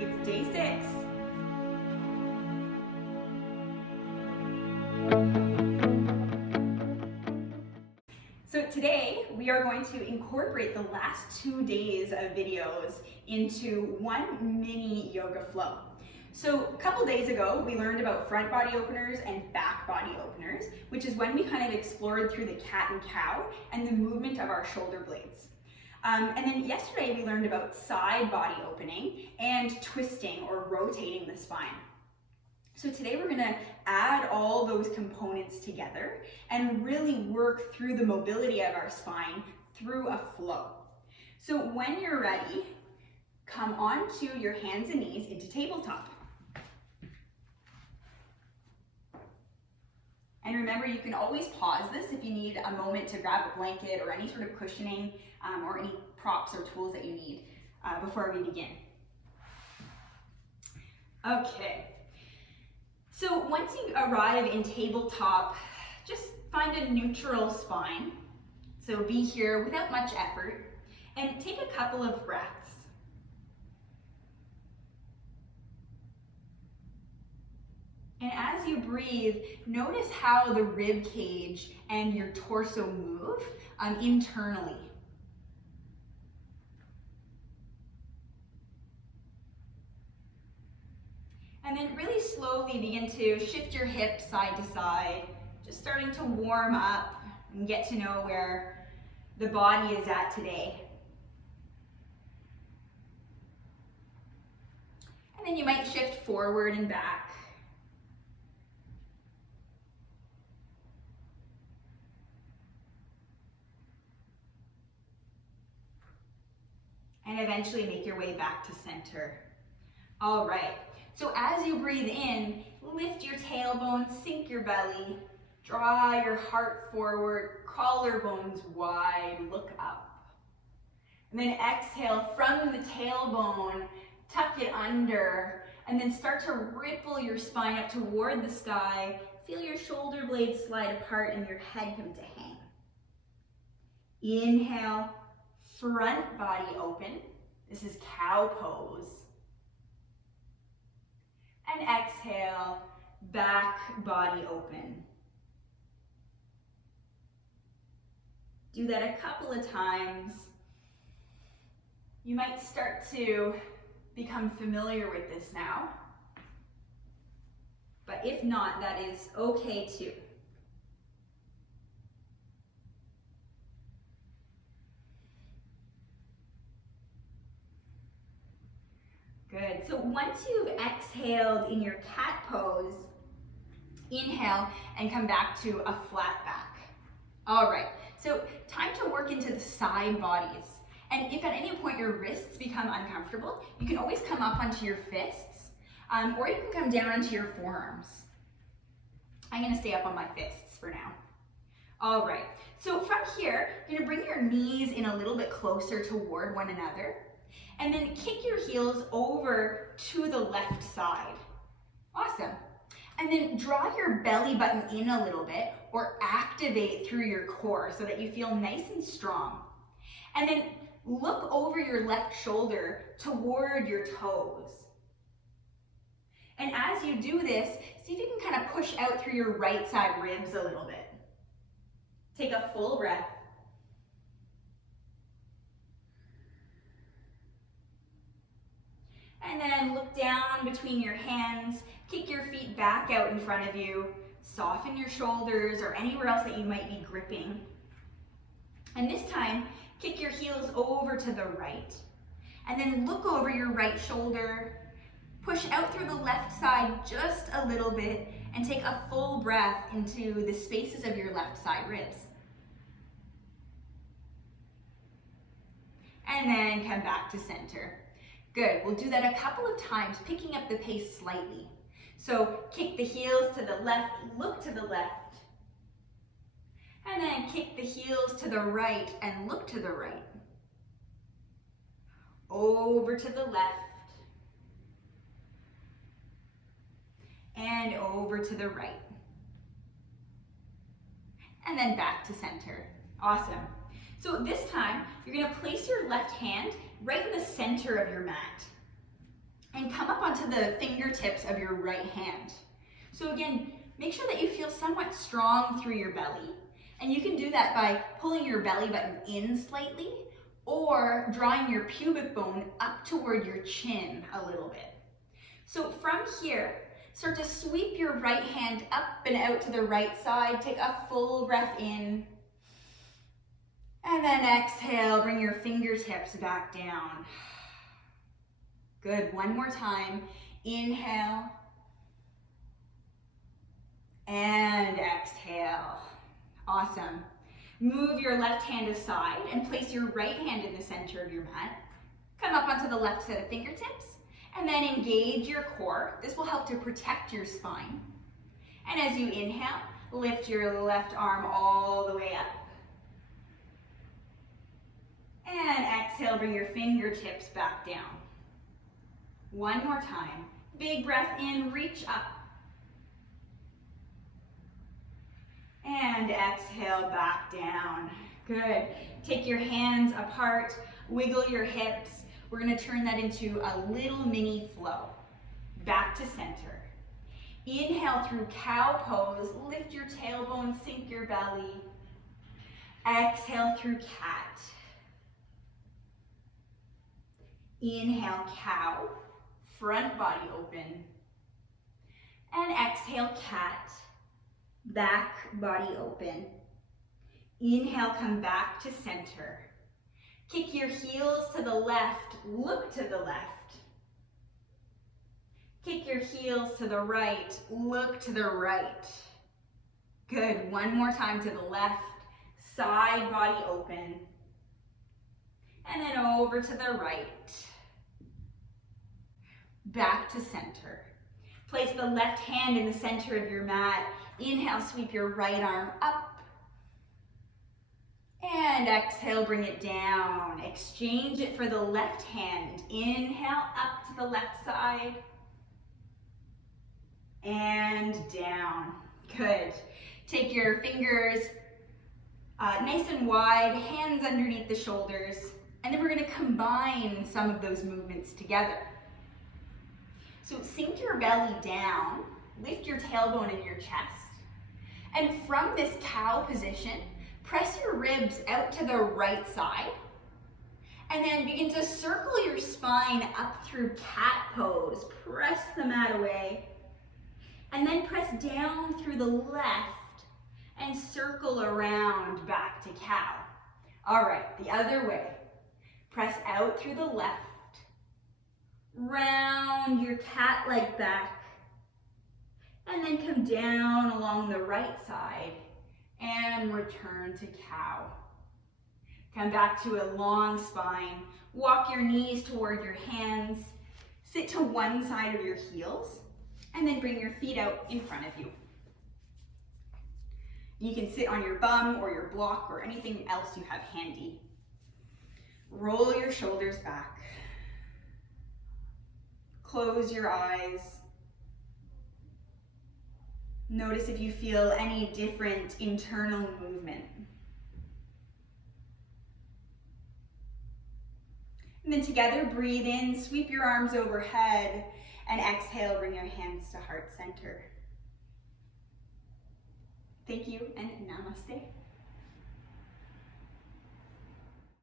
It's day 6. So today we are going to incorporate the last 2 days of videos into one mini yoga flow. So a couple days ago, we learned about front body openers and back body openers, which is when we kind of explored through the cat and cow and the movement of our shoulder blades. And then yesterday we learned about side body opening and twisting or rotating the spine. So today we're going to add all those components together and really work through the mobility of our spine through a flow. So when you're ready, come onto your hands and knees into tabletop. And remember, you can always pause this if you need a moment to grab a blanket or any sort of cushioning or any props or tools that you need before we begin. Okay. So once you arrive in tabletop, just find a neutral spine. So be here without much effort and take a couple of breaths. And as you breathe, notice how the rib cage and your torso move internally. And then really slowly begin to shift your hips side to side, just starting to warm up and get to know where the body is at today. And then you might shift forward and back. And eventually make your way back to center. All right. So as you breathe in, lift your tailbone, sink your belly, draw your heart forward, collarbones wide, look up. And then exhale from the tailbone, tuck it under, and then start to ripple your spine up toward the sky. Feel your shoulder blades slide apart and your head come to hang. Inhale, front body open. This is cow pose. And exhale, back body open. Do that a couple of times. You might start to become familiar with this now. But if not, that is okay too. Good. So once you've exhaled in your cat pose, inhale and come back to a flat back. All right. So time to work into the side bodies. And if at any point your wrists become uncomfortable, you can always come up onto your fists, or you can come down onto your forearms. I'm going to stay up on my fists for now. All right. So from here, you're going to bring your knees in a little bit closer toward one another. And then kick your heels over to the left side. Awesome. And then draw your belly button in a little bit or activate through your core so that you feel nice and strong. And then look over your left shoulder toward your toes. And as you do this, see if you can kind of push out through your right side ribs a little bit. Take a full breath. And then look down between your hands, kick your feet back out in front of you, soften your shoulders or anywhere else that you might be gripping. And this time, kick your heels over to the right. And then look over your right shoulder, push out through the left side just a little bit, and take a full breath into the spaces of your left side ribs. And then come back to center. Good, we'll do that a couple of times, picking up the pace slightly. So kick the heels to the left, look to the left. And then kick the heels to the right and look to the right. Over to the left. And over to the right. And then back to center. Awesome. So this time, you're going to place your left hand right in the center of your mat. And onto the fingertips of your right hand. So again, make sure that you feel somewhat strong through your belly. And you can do that by pulling your belly button in slightly or drawing your pubic bone up toward your chin a little bit. So from here, start to sweep your right hand up and out to the right side. Take a full breath in. And then exhale, bring your fingertips back down. Good, one more time. Inhale. And exhale. Awesome. Move your left hand aside and place your right hand in the center of your mat. Come up onto the left set of fingertips and then engage your core. This will help to protect your spine. And as you inhale, lift your left arm all the way up. And exhale, bring your fingertips back down. One more time. Big breath in, reach up. And exhale, back down. Good. Take your hands apart, wiggle your hips. We're going to turn that into a little mini flow. Back to center. Inhale through cow pose. Lift your tailbone, sink your belly. Exhale through cat. Inhale, cow, front body open. And exhale, cat, back body open. Inhale, come back to center. Kick your heels to the left, look to the left. Kick your heels to the right, look to the right. Good, one more time to the left, side body open. And then over to the right. Back to center. Place the left hand in the center of your mat. Inhale, sweep your right arm up. And exhale, bring it down. Exchange it for the left hand. Inhale, up to the left side. And down. Good. Take your fingers nice and wide, hands underneath the shoulders. And then we're going to combine some of those movements together. So sink your belly down, lift your tailbone in your chest. And from this cow position, press your ribs out to the right side. And then begin to circle your spine up through cat pose. Press the mat away. And then press down through the left and circle around back to cow. All right, the other way. Press out through the left. Round your cat-like back. And then come down along the right side and return to cow. Come back to a long spine. Walk your knees toward your hands. Sit to one side of your heels and then bring your feet out in front of you. You can sit on your bum or your block or anything else you have handy. Roll your shoulders back. Close your eyes. Notice if you feel any different internal movement. And then together, breathe in, sweep your arms overhead, and exhale, bring your hands to heart center. Thank you, and namaste.